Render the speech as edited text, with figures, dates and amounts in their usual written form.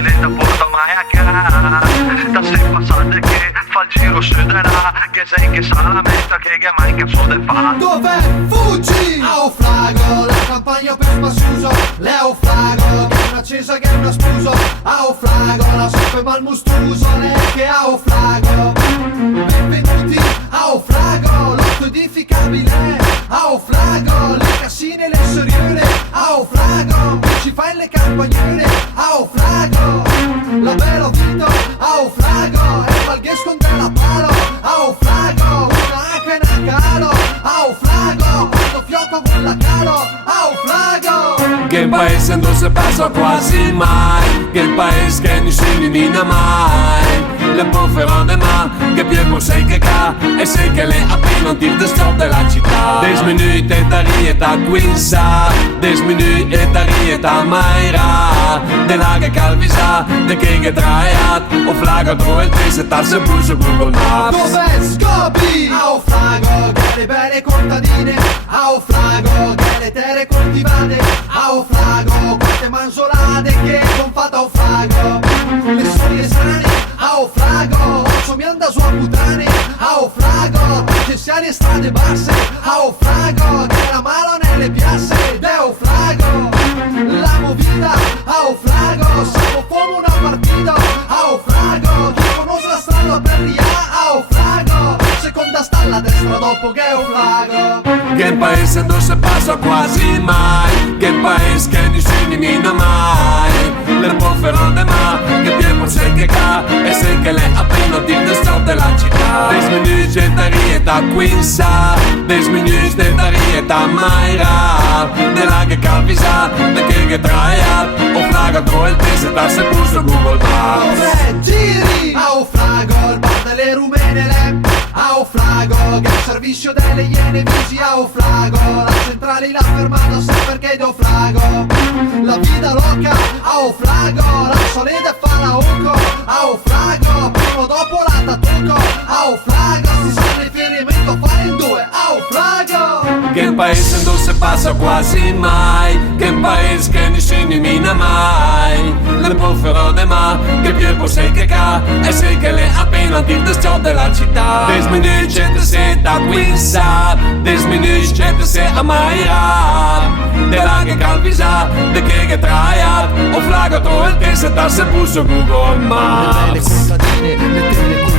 facilita porta mai a casa. Da sei passate che fa il giro su de là, che sei che sa la meta che mai che so de fa. Dove fuggi? Naufrago, la campagna per Masuso. Naufrago, che è una accesa che è una spuso. Naufrago, la soppe malmustuso. Lei che naufrago. Benvenuti a Naufrago, lotto edificabile. Naufrago, le cassine e le soriere. Naufrago, ci fai le campagnole. Naufrago, la bella vita. Naufrago, e valghesco della palo. Naufrago, una H e una calo. Naufrago, quando fiocco con la calo. Naufrago. Che paese non si passa quasi mai, che paese che non si elimina mai. Le poverone ma che più sei che ca, e sei che le appena dir de stop della città. 10 minuti e tarieta quinza, 10 minuti e tarieta maira. De la che calvisa, de che traiat, o flaga tro il tese tasse buso Google Maps. Dove scopi? Naufrago, che le belle contadine. Naufrago, che le terre coltivate. Naufrago, quante manzolate che non fa naufrago. Le storie strane. Naufrago, mi anda su a putane. Naufrago, che siano strade basse. Naufrago, che la mala nelle piazze. Naufrago, la movida. Naufrago, siamo come una partita. Naufrago, chi conosce la strada per via. Naufrago, seconda stalla a destra dopo che naufrago. Che paese non si passa quasi mai, che paese che non si elimina mai. Le poverone ma che più sei che ca, e sei che le appena dir de stop della città. 10 minuti e tarieta quinza, 10 minuti e tarieta maira. De la che calvisa, de che traiat, o flaga tro il tese tasse busto Google Maps. Dove giri? Naufrago, il bar delle rumenele. Naufrago, che è il servizio delle iene visi. Naufrago, la centrale la fermata sempre che naufrago. La vita loca. Naufrago, la solida fa la uco. Naufrago, prima o dopo la tatuco. Naufrago, si sa riferimento fare in due. Naufrago. Che paese non si passa quasi mai, che paese che non si elimina mai. Le poverone ma che più sei che ca, e sei che le appena dir de stop della città. 10 minuti e te sei da quinza, 10 minuti e te sei a maira. De la che calvisa, de che traiat, o flaga tro il tese tasse busso Google Maps. Le contadine, le